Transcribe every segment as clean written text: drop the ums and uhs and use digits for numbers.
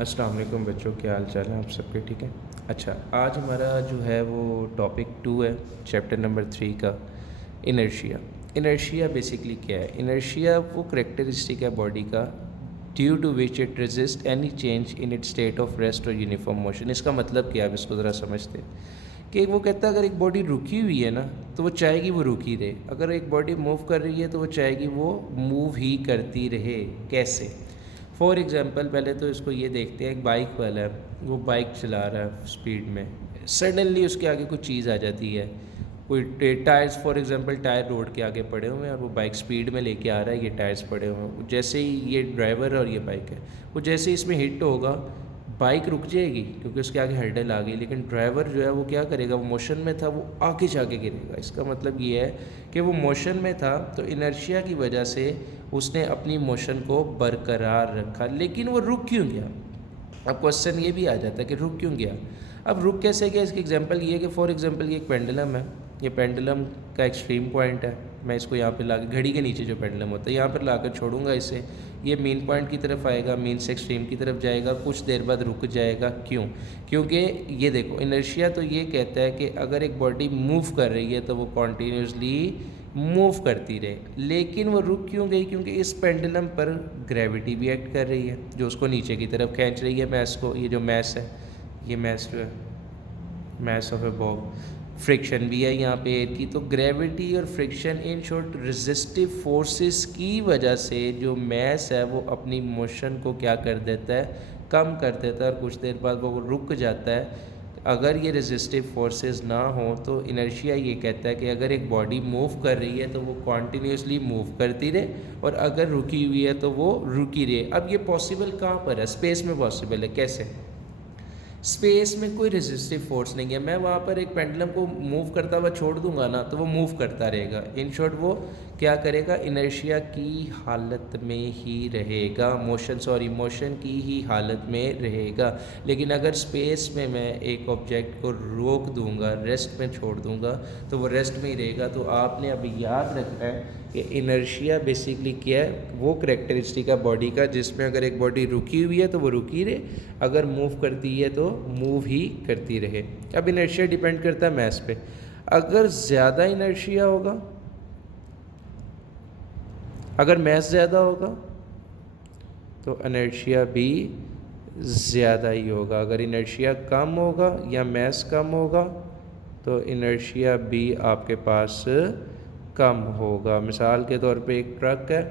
अस्सलाम वालेकुम बच्चों, क्या हाल चाल है आप सबके? ठीक है। अच्छा, आज हमारा जो है वो टॉपिक 2 है, चैप्टर नंबर 3 का, इनर्शिया। इनर्शिया बेसिकली क्या है? इनर्शिया वो करेक्टरिस्टिक है बॉडी का due to which it resist any change in it state of rest और यूनिफॉर्म मोशन। इसका मतलब क्या है, आप इसको ज़रा समझते हैं कि वो कहता है अगर एक बॉडी रुकी हुई है ना तो वो चाहेगी वो रुकी रहे, अगर एक बॉडी मूव कर रही है तो वो चाहेगी वो मूव ही करती रहे। कैसे? फॉर एग्ज़ाम्पल पहले तो इसको ये देखते हैं, एक बाइक वाला है, वो बाइक चला रहा है स्पीड में, सडनली उसके आगे कुछ चीज़ आ जाती है, कोई tyres, for example tyre road के आगे पड़े हुए हैं और वो बाइक स्पीड में लेके आ रहा है, ये टायर्स पड़े हुए हैं, जैसे ही ये ड्राइवर और ये बाइक है, वो जैसे ही इसमें हिट होगा बाइक रुक जाएगी क्योंकि उसके आगे हर्डल आ गई, लेकिन ड्राइवर जो है वो क्या करेगा, वो मोशन में था, वो आगे जाके गिरेगा। इसका मतलब ये है कि वो मोशन में था तो इनर्शिया की वजह से उसने अपनी मोशन को बरकरार रखा, लेकिन वो रुक क्यों गया? अब क्वेश्चन ये भी आ जाता है कि रुक क्यों गया। अब रुक कैसे गया? इसकी एग्जांपल ये है कि फॉर एग्जांपल ये एक पेंडुलम है, ये पेंडुलम का एक्सट्रीम पॉइंट है, मैं इसको यहाँ पे ला घड़ी के नीचे जो पेंडुलम होता है यहाँ पर लाकर छोड़ूंगा इसे, ये मेन पॉइंट की तरफ आएगा, मेन से एक्सट्रीम की तरफ जाएगा, कुछ देर बाद रुक जाएगा। क्यों? क्योंकि ये देखो, इनर्शिया तो ये कहता है कि अगर एक बॉडी मूव कर रही है तो वो कॉन्टीन्यूसली मूव करती रहे, लेकिन वो रुक क्यों गई? क्योंकि इस पेंडुलम पर ग्रेविटी भी एक्ट कर रही है जो उसको नीचे की तरफ खींच रही है मैस को। ये जो मैस है, ये मैस जो है, mass of A Bob, friction भी है यहाँ पे एयर की, तो ग्रेविटी और friction, in short resistive forces की वजह से जो मैस है वो अपनी मोशन को क्या कर देता है, कम कर देता है, और कुछ देर बाद वो रुक जाता है। अगर ये रेजिस्टिव फोर्सेस ना हो तो इनर्शिया ये कहता है कि अगर एक बॉडी मूव कर रही है तो वो कॉन्टीन्यूसली मूव करती रहे, और अगर रुकी हुई है तो वो रुकी रहे। अब ये पॉसिबल कहाँ पर है? स्पेस में पॉसिबल है। कैसे? स्पेस में कोई रेजिस्टिव फोर्स नहीं है, मैं वहाँ पर एक पेंडुलम को मूव करता हुआ छोड़ दूंगा ना तो वो मूव करता रहेगा। इन शॉर्ट वो क्या करेगा, इनर्शिया की हालत में ही रहेगा, मोशन की ही हालत में रहेगा। लेकिन अगर स्पेस में मैं एक ऑब्जेक्ट को रोक दूंगा, रेस्ट में छोड़ दूंगा, तो वो रेस्ट में ही रहेगा। तो आपने अभी याद रखना है कि इनर्शिया बेसिकली क्या है, वो करेक्टरिस्टिक है बॉडी का जिसमें अगर एक बॉडी रुकी हुई है तो वो रुकी रहे, अगर मूव करती है तो मूव ही करती रहे। अब इनर्शिया डिपेंड करता है मैस पे। अगर ज़्यादा इनर्शिया होगा, अगर मैस ज़्यादा होगा तो इनर्शिया भी ज़्यादा ही होगा। अगर इनर्शिया कम होगा या मैस कम होगा तो इनर्शिया भी आपके पास कम होगा। मिसाल के तौर पे एक ट्रक है,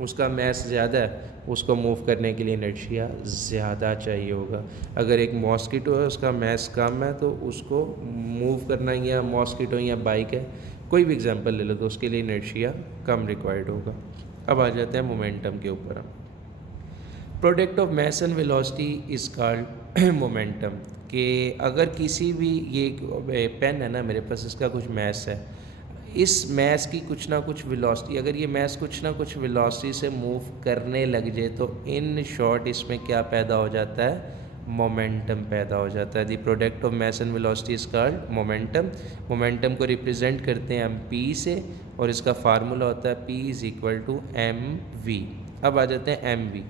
उसका मैस ज़्यादा है, उसको मूव करने के लिए इनर्शिया ज़्यादा चाहिए होगा। अगर एक मॉस्किटो है, उसका मैस कम है, तो उसको मूव करना, या मॉस्किटो या बाइक है, कोई भी एग्जांपल ले लो, तो उसके लिए इनर्शिया कम रिक्वायर्ड होगा। अब आ जाते हैं मोमेंटम के ऊपर। हम product of mass and velocity is called momentum. कि अगर किसी भी, ये पेन है ना मेरे पास, इसका कुछ मैस है, इस मैस की कुछ ना कुछ वेलोसिटी, अगर ये मैस कुछ ना कुछ वेलोसिटी से मूव करने लग जाए तो इन शॉर्ट इसमें क्या पैदा हो जाता है, मोमेंटम पैदा हो जाता है। The product of mass and velocity is called momentum. Momentum को रिप्रेजेंट करते हैं हम पी से, और इसका फार्मूला होता है P is equal to M V. अब आ जाते हैं एम वी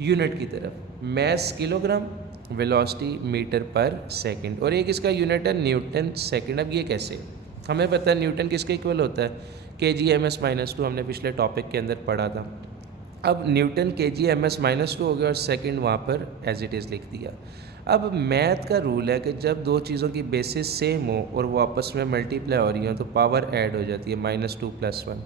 यूनिट की तरफ। मैस किलोग्राम, वेलोसिटी मीटर पर सेकेंड, और एक इसका यूनिट है न्यूटन सेकेंड। अब ये कैसे? हमें पता है न्यूटन किसके इक्वल होता है, kg/-2, हमने पिछले टॉपिक के अंदर पढ़ा था। अब न्यूटन kg/-2 हो गया और सेकंड वहाँ पर एज इट इज़ लिख दिया। अब मैथ का रूल है कि जब दो चीज़ों की बेसिस सेम हो और वो आपस में मल्टीप्लाई हो रही हो तो पावर ऐड हो जाती है, -2+1।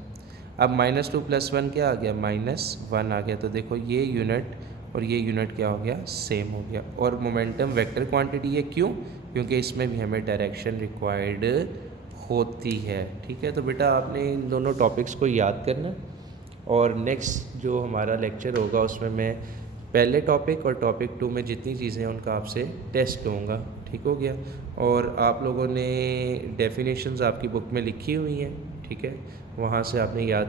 अब -2+1 क्या आ गया, -1 आ गया। तो देखो ये यूनिट और ये यूनिट क्या हो गया, सेम हो गया। और मोमेंटम वेक्टर क्वांटिटी है, क्यों? क्योंकि इसमें भी हमें डायरेक्शन रिक्वायर्ड होती है। ठीक है, तो बेटा आपने इन दोनों टॉपिक्स को याद करना, और नेक्स्ट जो हमारा लेक्चर होगा उसमें मैं पहले टॉपिक और टॉपिक 2 में जितनी चीज़ें हैं उनका आपसे टेस्ट लूँगा। ठीक हो गया? और आप लोगों ने डेफिनेशंस आपकी बुक में लिखी हुई हैं, ठीक है, वहाँ से आपने याद